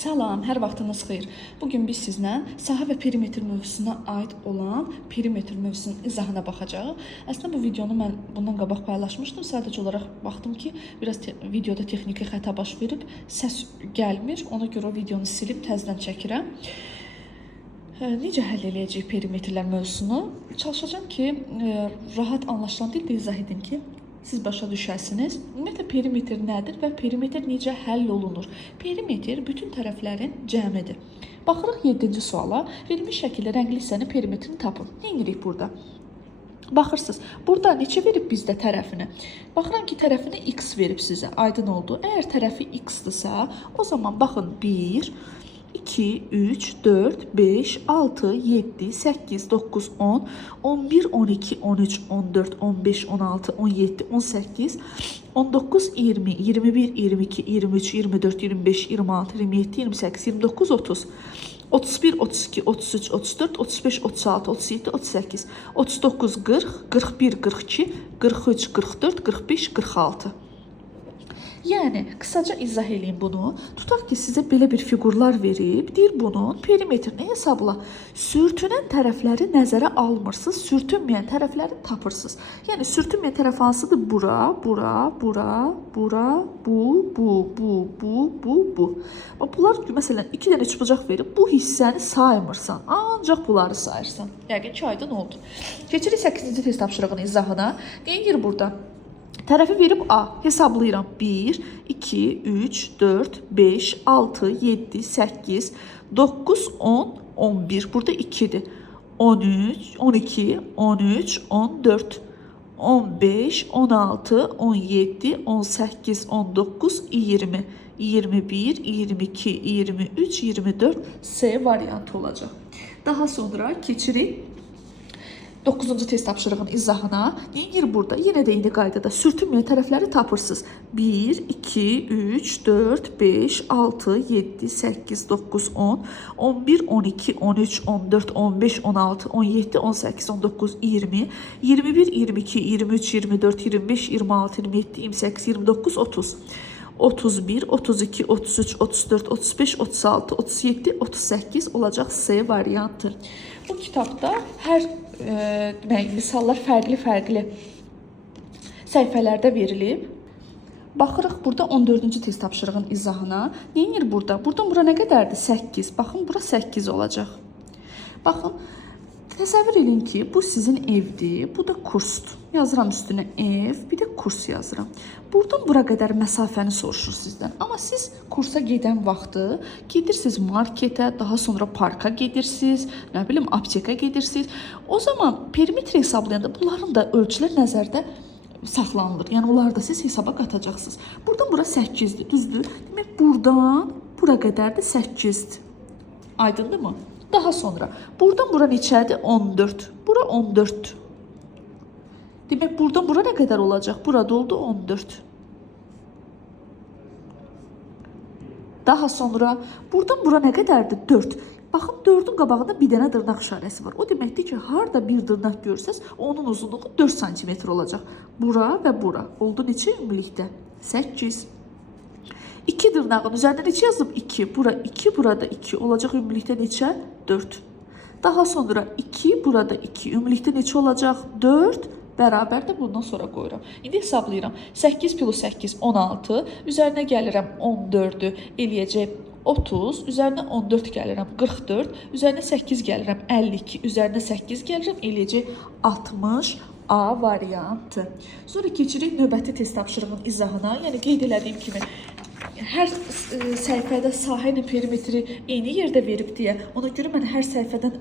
Salam, hər vaxtınız xeyir. Bugün biz sizlə sahə və perimetr mövzusuna aid olan perimetr mövzusunun izahına baxacağıq. Əslində bu videonu mən bundan qabaq paylaşmışdım. Sadəcə olaraq baxdım ki, biraz videoda texniki xəta baş verib, səs gəlmir. Ona görə o videonu silib təzədən çəkirəm. Necə həll edəcəyik perimetrlər mövzusunu? Çalışacağım ki, rahat anlaşılan dildə izah edim ki, siz başa düşəsiniz. Ümumiyyətlə perimetr nədir və perimetr necə həll olunur? Perimetr bütün tərəflərin cəmidir. Baxırıq 7-ci suala. Verilmiş şəkildə rəngli hissənin perimetrini tapın. Nə edirik burada? Baxırsınız, burada neçə verib bizdə tərəfini? Baxıram ki, tərəfini x verib sizə. Aydın oldu. Əgər tərəfi x-dırsa, o zaman baxın 1, 2, 3, 4, 5, 6, 7, 8, 9, 10, 11, 12, 13, 14, 15, 16, 17, 18, 19, 20, 21, 22, 23, 24, 25, 26, 27, 28, 29, 30, 31, 32, 33, 34, 35, 36, 37, 38, 39, 40, 41, 42, 43, 44, 45, 46. Yəni, qısaca izah edeyim bunu. Tutaq ki, sizə belə bir figurlar verib, deyir bunun perimetrini hesabla. Sürtünən tərəfləri nəzərə almırsınız, sürtünməyən tərəfləri tapırsınız. Yəni, sürtünməyən tərəf hansıdır? Bura, bura, bura, bura, bu. Bunlar, məsələn, 2 dənə çubucaq verib, bu hissəni saymırsan, ancaq bunları sayırsan. Yəqin ki, aydın oldu. Keçirik 8-ci test tapşırığının izahına. Deyir burada. Tərəfi verib A. Hesablayıram. 1, 2, 3, 4, 5, 6, 7, 8, 9, 10, 11. Burada 2'dir. 13, 12, 13, 14, 15, 16, 17, 18, 19, 20, 21, 22, 23, 24 C variantı olacaq. Daha sonra keçirik 9-cu test tapşırığının izahına. Deyir burada, yenə də eyni qaydada sürtünməyən tərəfləri tapırsınız. 1, 2, 3, 4, 5, 6, 7, 8, 9, 10, 11, 12, 13, 14, 15, 16, 17, 18, 19, 20, 21, 22, 23, 24, 25, 26, 27, 28, 29, 30. 31, 32, 33, 34, 35, 36, 37, 38 olacaq C variantı. Bu kitabda hər misallar fərqli səhifələrdə verilib. Baxırıq burada 14-cü test tapşırığının izahına. Neyinir burada? Buradan bura nə qədərdir? 8. Baxın, bura 8 olacaq. Baxın, təsəvvür edin ki, bu sizin evdir, bu da kursdur. Yazıram üstünə ev, bir də kurs yazıram. Buradan bura qədər məsafəni soruşur sizdən. Amma siz kursa gedən vaxtı gedirsiniz marketə, daha sonra parka gedirsiniz, nə bilim aptekə gedirsiniz. O zaman perimetr hesablayanda bunların da ölçülər nəzərdə saxlanılır. Yəni onları da siz hesaba qatacaqsınız. Buradan bura 8-dir, düzdür? Demək buradan bura qədər də 8-dir. Aydındırmı? Daha sonra buradan bura neçədir? 14. Bura 14'dür. Demək buradan bura nə qədər olacaq? Burada oldu 14. Daha sonra buradan bura nə qədərdir? 4. Baxın 4'ün qabağında bir dənə dırnaq işarəsi var. O deməkdir ki, harda bir dırnaq görsəz, onun uzunluğu 4 cm olacaq. Bura və bura. Oldu neçə ümumilikdə? 8. 2 dırnağın üzərində neçə yazılıb? 2. Bura 2, burada 2. Olacaq ümumilikdə neçə? 4. Daha sonra 2, burada 2. Ümumilikdə neçə olacaq? 4. Bərabər də bundan sonra qoyuram. İndi hesablayıram. 8 plus 8, 16. Üzərinə gəlirəm 14'ü eləyəcək 30. Üzərinə 14 gəlirəm 44. Üzərinə 8 gəlirəm 52. Üzərinə 8 gəlirəm eləyəcək 60. A variantı. Sonra keçirik növbəti test tapşırığının izahına. Yəni qeyd elədiyim kimi hər səhifədə sahə ilə perimetri eyni yerdə verib deyə, ona görə mən hər səhifədən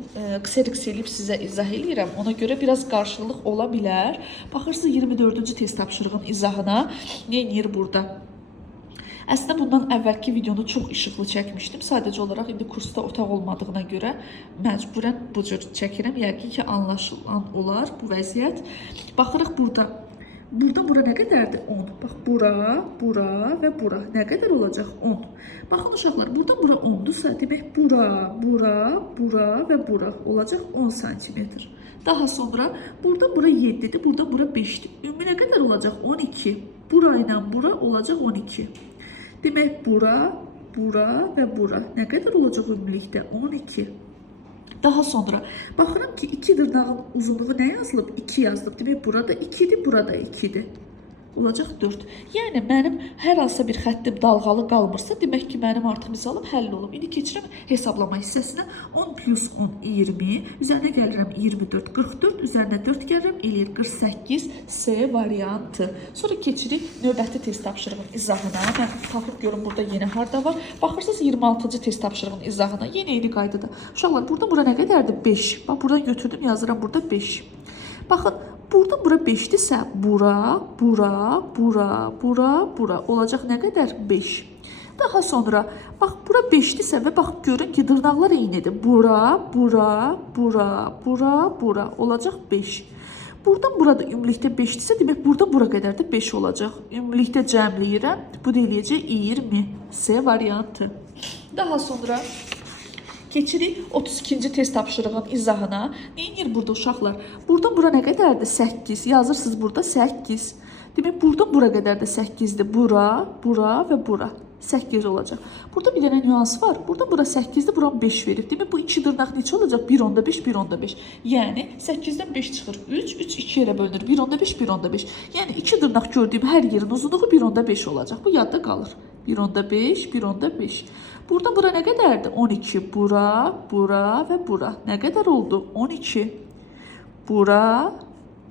qısa eləyib sizə izah eləyirəm. Ona görə biraz qarşılıq ola bilər. Baxırsınız 24-cü test tapşırığının izahına. Nə edir burada? Əslində bundan əvvəlki videonu çox işıqlı çəkmişdim. Sadəcə olaraq indi kursda otaq olmadığına görə məcburən bu cür çəkirəm. Yəqin ki, anlaşılan olar bu vəziyyət. Baxırıq burada. Buradan bura nə qədərdir? 10. Bax, bura və bura. Nə qədər olacaq? 10. Baxın uşaqlar, buradan bura 10'dursa, demək bura və bura olacaq 10 cm. Daha sonra buradan bura 7'dir, buradan bura 5'dir. Ümumi nə qədər olacaq? 12. Bura ilə bura olacaq 12. Demək bura bura və bura. Nə qədər olacaq ümumilikdə? 12. Daha sonra baxıram ki, 2 dırnağın uzunluğu nə yazılıb? 2 yazılıb. Demək, burada 2-dir, burada 2-dir. Olacaq 4. Yəni mənim hər hansısa bir xəttim dalğalı qalmırsa, demək ki, mənim artıq misalım həll olub. İndi keçirəm hesablama hissəsinə. 10 plus 10 20, üzərinə gəlirəm 24, 44, üzərinə 4 gəlirəm, eləyir 48, C variantı. Sonra keçirik növbəti test tapşırığın izahına. Mən tapıb görüm burada yeni harda var. Baxırsınız 26-cı test tapşırığın izahına. Yenə eyni qaydada. Uşaqlar, burada bura nə qədərdir? 5. Bax, buradan götürdüm, yazıram burada 5. Baxın, burada bura 5-dirsə, bura, bura, bura, bura, bura olacaq nə qədər? 5. Daha sonra, bax, bura 5-dirsə və bax, görün ki, dırnaqlar eynidir. Bura, bura, bura, bura, bura olacaq 5. Buradan burada ümumilikdə 5-dirsə, demək, burada bura qədər də 5 olacaq. Ümumilikdə cəmləyirəm, bu da eləyəcək 20. C variantı. Daha sonra keçirik 32-ci test tapşırığın izahına. Neyinir burada uşaqlar? Buradan bura nə qədərdir? 8. Yazırsınız burada 8. Demək, buradan bura qədər də 8-dir. Bura, bura və bura. 8 olacaq. Burada bir dənə nüans var. Buradan bura 8-dir, buram 5 verib. Demək, bu 2 dırnaq neçə olacaq? 1/5, 1/5. Yəni, 8-dən 5 çıxır. 3, 3 2 yerə bölünür. 1/5, 1/5. Yəni, 2 dırnaq gördüyüm hər yerin uzunluğu 1/5 olacaq. Bu yadda qalır. 1/5, 1/5. Burada bura nə qədərdir? 12. Bura, bura və bura. Nə qədər oldu? 12. Bura,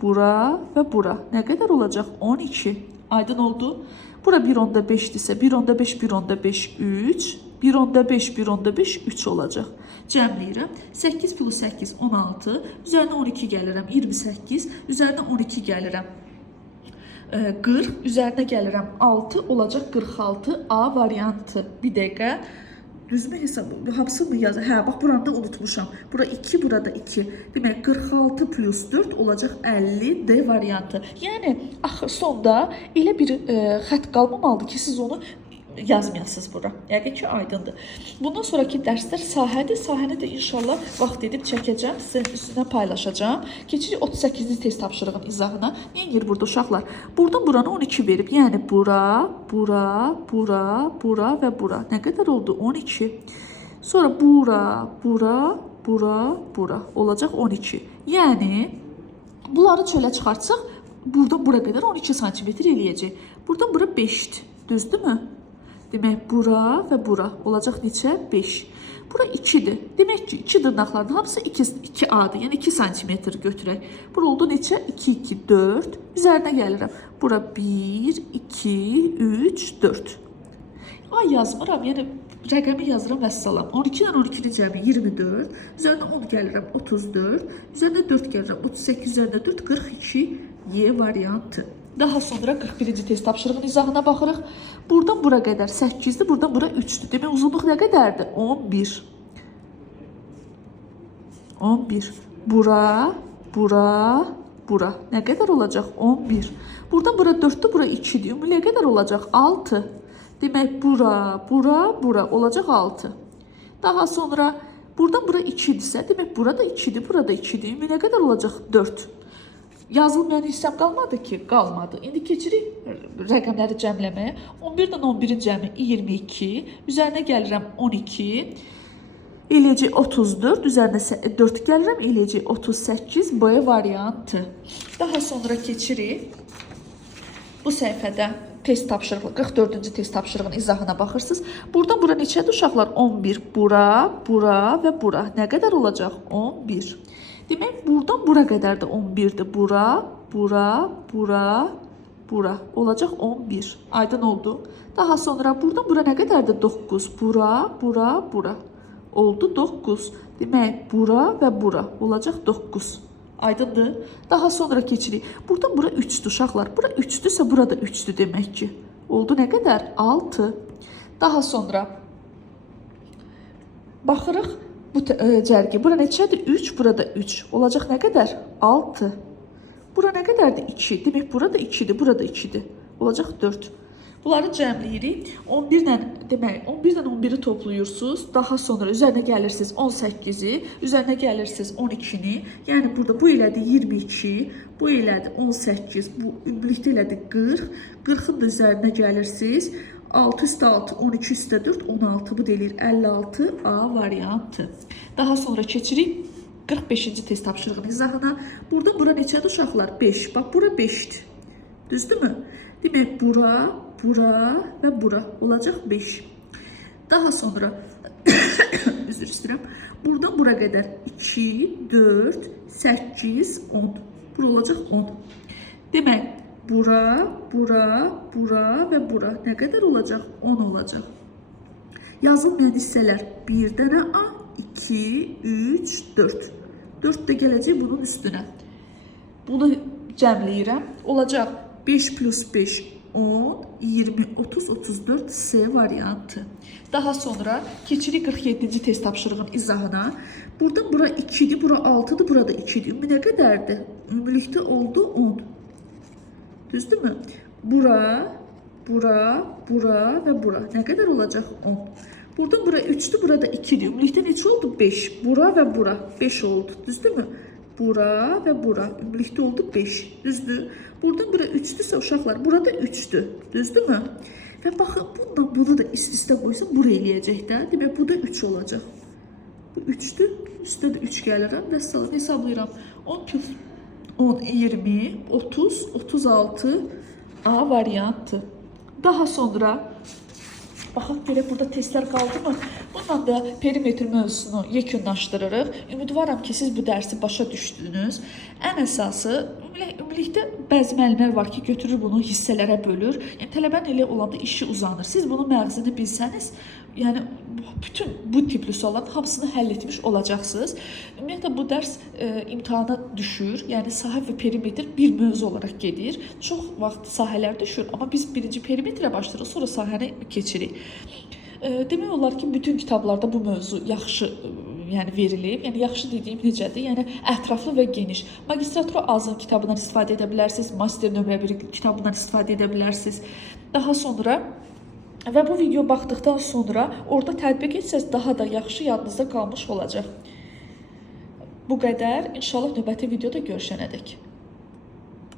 bura və bura. Nə qədər olacaq? 12. Aydın oldu. Bura 1/5-dirsə 1/5, 1/5, 3. 1/5, 1/5, 3 olacaq. Cəmləyirəm. 8 plus 8, 16. Üzərinə 12 gəlirəm, 28. Üzərinə 12 gəlirəm. 40, üzərinə gəlirəm 6, olacaq 46, A variantı. Bir dəqiqə, düzmə hesabı, hamısını yazır. Hə, bax, buranda unutmuşam. Bura 2, burada 2. Demək, 46 plus 4 olacaq 50, D variantı. Yəni, axı, sonda elə bir xət qalmamalıdır ki, siz onu yazmayasınız bura. Yəqin ki, aydındır. Bundan sonraki dərslər sahədir. Sahəni də inşallah vaxt edib çəkəcəm, sizin üstünə paylaşacağım. Keçirik 38-ci test tapşırığın izahına. Neyinir burada uşaqlar? Buradan buranı 12 verib. Yəni, bura, bura, bura, bura və bura. Nə qədər oldu? 12. Sonra bura, bura, bura, bura. Olacaq 12. Yəni, bunları çölə çıxartsaq, buradan bura qədər 12 cm eləyəcək. Buradan bura 5-dir. Düzdürmü? Demək, bura və bura olacaq neçə? 5. Bura 2-dir. Demək ki, 2 dırnaqlardan hamısı 2A-dır. Yəni 2 cm götürək. Bura oldu neçə? 2, 2, 4. Üzərinə gəlirəm. Bura 1, 2, 3, 4. Ay yazmıram, yəni rəqəmi yazıram və salam. 12-dən 12-ni cəmi 24. Üzərinə 10 gəlirəm 34. Üzərinə 4 gəlirəm 38. Üzərinə 4, 42. Y variantı. Daha sonra 41-ci test tapşırığın izahına baxırıq. Buradan bura qədər 8-dir, buradan bura 3-dür. Demək, uzunluq nə qədərdir? 11. 11. Bura, bura, bura. Nə qədər olacaq? 11. Buradan bura 4-dür, bura 2-dir. Ümumi nə qədər olacaq? 6. Demək, bura, bura, bura olacaq 6. Daha sonra buradan bura 2-dirsə, demək, burada 2-dir, burada 2-dir. Ümumi nə qədər olacaq? 4. Yazılmayan hissəm qalmadı ki, qalmadı. İndi keçirik rəqəmləri cəmləməyə. 11-dən 11-in cəmi 22, üzərinə gəlirəm 12, eləyəcək 34, üzərinə 4 gəlirəm, eləyəcək 38, B variantı. Daha sonra keçirik bu səhifədə test tapşırığı, 44-cü test tapşırığının izahına baxırsınız. Buradan bura neçədir uşaqlar? 11, bura, bura və bura. Nə qədər olacaq? 11. Demək, buradan bura qədər də 11-dir. Bura, bura, bura, bura. Olacaq 11. Aydın oldu. Daha sonra buradan bura nə qədərdir? 9. Bura, bura, bura. Oldu 9. Demək, bura və bura. Olacaq 9. Aydındır. Daha sonra keçirik. Buradan bura 3-dür uşaqlar. Bura 3-dürsə, burada 3-dür demək ki. Oldu nə qədər? 6. Daha sonra baxırıq. Bu cərgi. Bura neçədir? 3, burada 3. Olacaq nə qədər? 6. Bura nə qədərdir? 2. Demək, burada 2-dir, burada 2-dir. Olacaq 4. Bunları cəmləyirik. 11-dən, demək, 11-dən 11-i toplayırsınız. Daha sonra üzərinə gəlirsiniz 18-i, üzərinə gəlirsiniz 12-ni. Yəni, burada bu elədi 22, bu elədi 18, bu ümumilikdə elədi 40. 40-ın da üzərinə gəlirsiniz 6 üstə 6, 12 üstə 4, 16. Bu deyilir 56A variantı. Daha sonra keçirik 45-ci test tapşırığının izahına. Burada bura neçədir uşaqlar? 5. Bax, bura 5-dir. Düzdürmü? Demək, bura, bura və bura olacaq 5. Daha sonra, üzr istəyirəm, buradan bura qədər 2, 4, 8, 10. Bura olacaq 10. Demək, bura, bura, bura və bura nə qədər olacaq? 10 olacaq. Yazılmayan hissələr 1 dənə A, 2, 3, 4. 4 də gələcək bunun üstünə. Bunu cəmləyirəm. Olacaq 5 plus 5, 10, 20, 30, 34 C variantı. Daha sonra keçirik 47-ci test tapşırığının izahına. Burada bura 2-dir, bura 6-dır, burada 2-dir. Ümumi nə qədərdir? Ümumilikdə oldu 10. Düzdürmü? Bura, bura, bura və bura. Nə qədər olacaq? 10. Buradan bura 3'dür, burada 2'dir. Ümumilikdə neçə oldu? 5. Bura və bura 5 oldu. Düzdürmü? Bura və bura. Ümumilikdə oldu 5. Düzdür? Buradan bura 3'dürsə uşaqlar, burada 3'dür. Düzdürmü? Və baxın, bundan bunu da üst-üstə qoysam, bura eləyəcək də. Demək, bu da 3 olacaq. Bu 3'dür. Üstdə də 3 gəlirəm. Vəssalam, hesablayıram. 10 plus 10, 20, 30, 36 A variantı. Daha sonra baxaq görək burada testlər qaldı mı? Bundan da perimetr mövzusunu yekunlaşdırırıq. Ümidvaram ki, siz bu dərsi başa düşdünüz. Ən əsası, ümumilikdə bəzi müəllimlər var ki, götürür bunu hissələrə bölür. Yəni, tələbənin elə olanda işi uzanır. Siz bunun məğzini bilsəniz, yəni bütün bu tipli sualların hamısını həll etmiş olacaqsınız. Ümumiyyətlə bu dərs imtahana düşür. Yəni sahə və perimetr bir mövzu olaraq gedir. Çox vaxt sahələr düşür, amma biz birinci perimetrə başlayırıq, sonra sahəni keçirik. Demək olar ki, bütün kitablarda bu mövzu yaxşı verilib. Yəni yaxşı dediyim necədir? Yəni ətraflı və geniş. Magistratura azın kitabından istifadə edə bilərsiniz, master nömrə 1 kitabından istifadə edə bilərsiniz. Daha sonra və bu video baxdıqdan sonra orada tətbiq etsəz daha da yaxşı yadınızda qalmış olacaq. Bu qədər. İnşallah növbəti videoda görüşənədək.